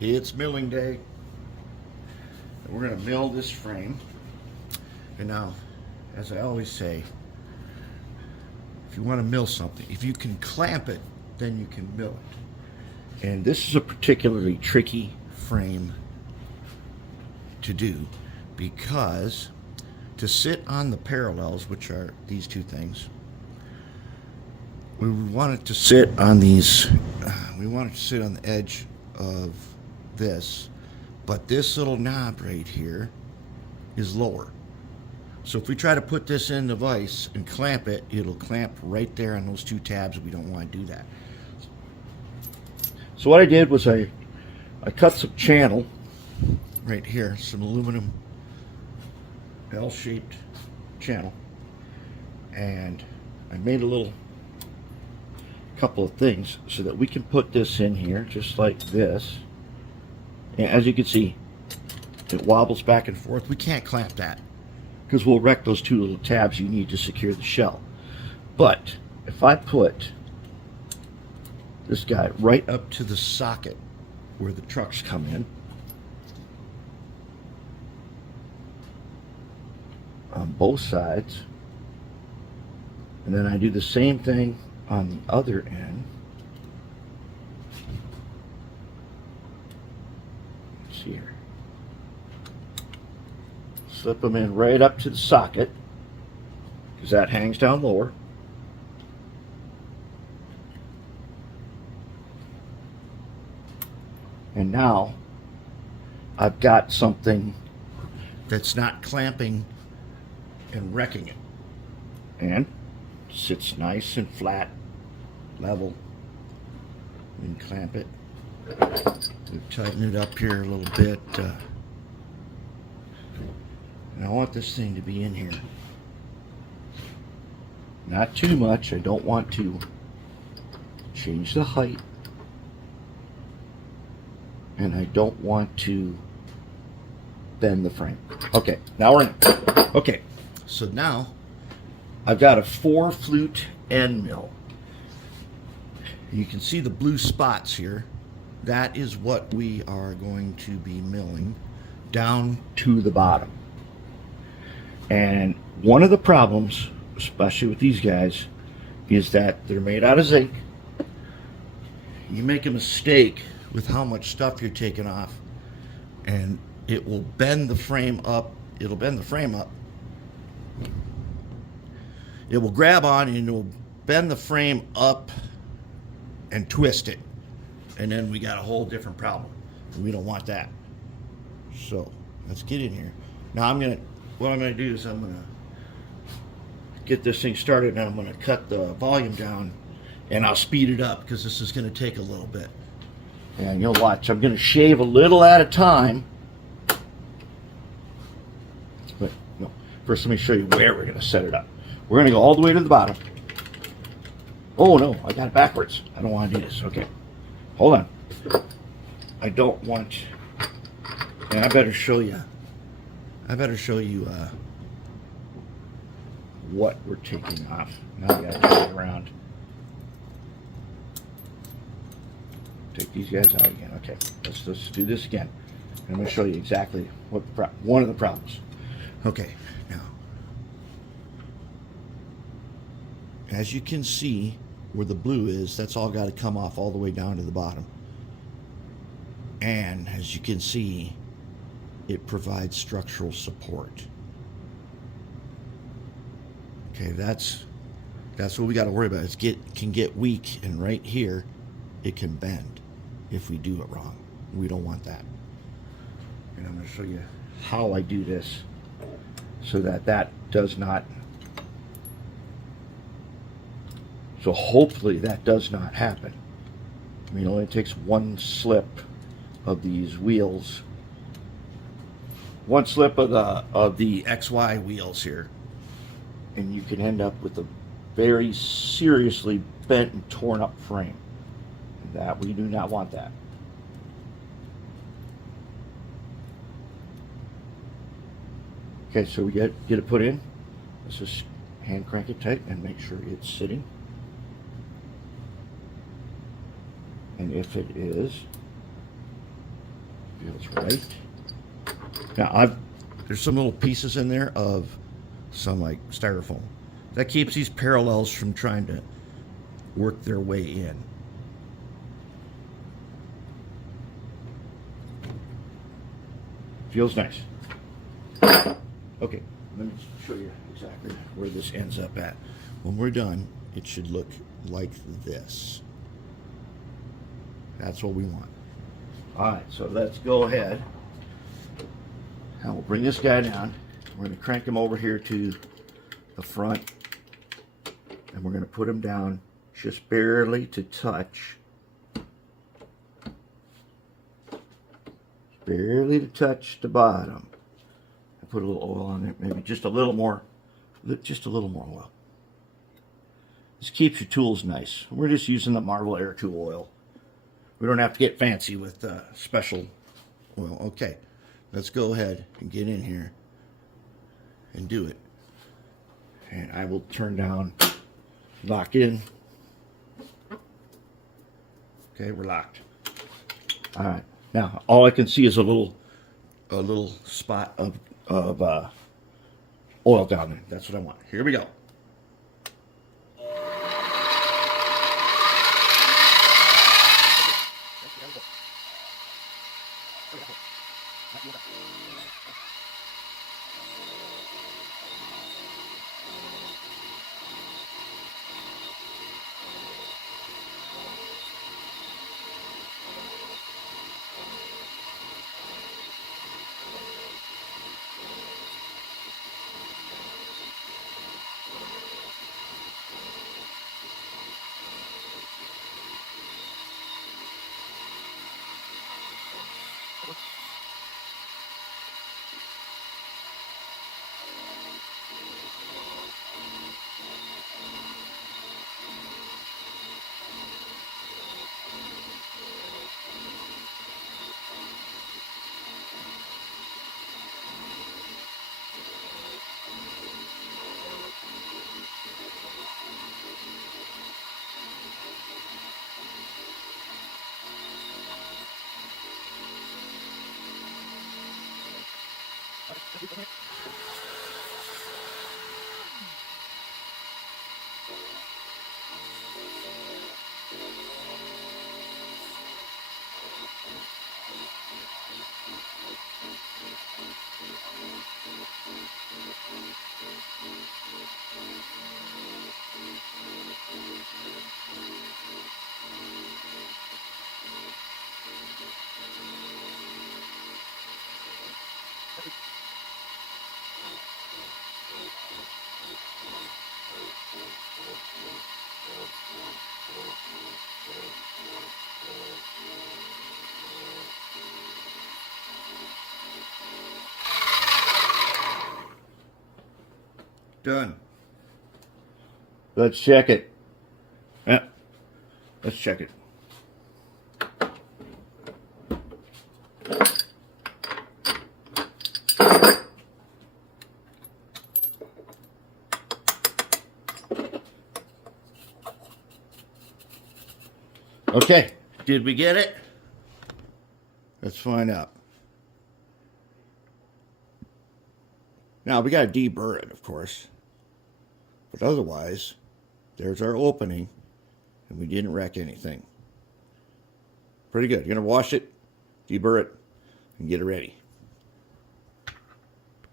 It's milling day. We're going to mill this frame. And now, as I always say, if you want to mill something, if you can clamp it, then you can mill it. And this is a particularly tricky frame to do, because to sit on the parallels, which are these two things, we want it to sit on these, we want it to sit on the edge of this, but this little knob right here is lower. So if we try to put this in the vise and clamp it, it'll clamp right there on those two tabs. We don't want to do that. So what I did was I cut some channel right here, some aluminum L-shaped channel, and I made a little couple of things so that we can put this in here just like this. And as you can see, it wobbles back and forth. We can't clamp that because we'll wreck those two little tabs you need to secure the shell. But if I put this guy right up to the socket where the trucks come in, on both sides, and then I do the same thing on the other end. Let's see here. Slip them in right up to the socket, because that hangs down lower. And now I've got something that's not clamping and wrecking it, and sits nice and flat, level. And clamp it. We've tightened it up here a little bit, and I want this thing to be in here. Not too much. I don't want to change the height, and I don't want to bend the frame. Okay, now we're in. Okay, so now I've got a 4-flute end mill. You can see the blue spots here. That is what we are going to be milling down to the bottom. And one of the problems, especially with these guys, is that they're made out of zinc. You make a mistake with how much stuff you're taking off, and it will bend the frame up. It'll bend the frame up. It will grab on and it will bend the frame up and twist it. And then we got a whole different problem. And we don't want that. So let's get in here. Now what I'm gonna do is I'm gonna get this thing started, and I'm gonna cut the volume down, and I'll speed it up because this is gonna take a little bit. And you'll watch, I'm gonna shave a little at a time. But no, first let me show you where we're gonna set it up. We're going to go all the way to the bottom. Oh no, I got it backwards. I don't want to do this. Okay, hold on. I don't want, and I better show you what we're taking off. Now I got to turn it around. Take these guys out again. Okay, let's do this again. I'm going to show you exactly what one of the problems. Okay, now, as you can see where the blue is, that's all got to come off all the way down to the bottom. And as you can see, it provides structural support. Okay, that's what we got to worry about. It can get weak, and right here it can bend if we do it wrong. We don't want that. And I'm going to show you how I do this so that does not. So hopefully that does not happen. I mean, it only takes one slip of these wheels, one slip of the XY wheels here, and you can end up with a very seriously bent and torn up frame. That we do not want that. Okay, so we get it put in. Let's just hand crank it tight and make sure it's sitting. And if it is, That's right. Now there's some little pieces in there of some like styrofoam. That keeps these parallels from trying to work their way in. Feels nice. Okay, let me show you exactly where this ends up at. When we're done, it should look like this. That's what we want. All right, so let's go ahead. Now we'll bring this guy down. We're going to crank him over here to the front, and we're going to put him down just barely to touch. Barely to touch the bottom. I put a little oil on it, maybe just a little more oil. This keeps your tools nice. We're just using the Marvel Air Tool oil. We don't have to get fancy with special oil. Okay, let's go ahead and get in here and do it. And I will turn down, lock in. Okay, we're locked. All right, now all I can see is a little spot of oil down there. That's what I want. Here we go. Done. Let's check it. Yeah, let's check it. Okay, did we get it? Let's find out. Now, we got to deburr it, of course. But otherwise, there's our opening, and we didn't wreck anything. Pretty good. You're going to wash it, deburr it, and get it ready.